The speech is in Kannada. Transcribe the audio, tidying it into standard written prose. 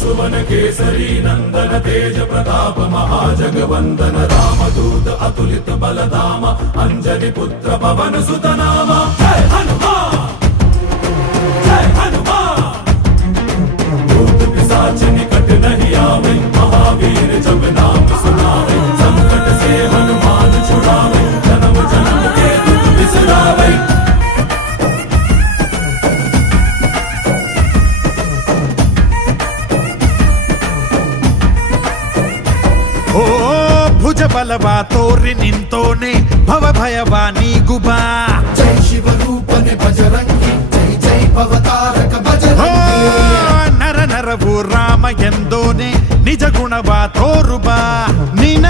सुवन केसरी नंदन तेज प्रताप महाजगवंदन रामदूत अतुलित बलधाम अंजनी पुत्र पवन सुत नाम जय हनुमान जय हनुमान भूत पिशाच निकट नहीं आवे महावीर जब नाम सुनावे संकट से हनुमान छुड़ावे जन्म जन्म के दुख बिसरावे ಓ ಭುಜ ಬಲವಾ ತೋರಿ ನಿಂತೋನೆ ಭವ ಭಯವಾ ನೀಗುಬಾ ಜೈ ಶಿವರೂಪನೆ ಬಜರಂಗಿ ಜೈ ಜೈ ಭವತಾರಕ ಬಜರಂಗಿ ನರ ನರವು ರಾಮ ಎಂದೋನೆ ನಿಜ ಗುಣವಾ ತೋರುಬಾ ನಿನ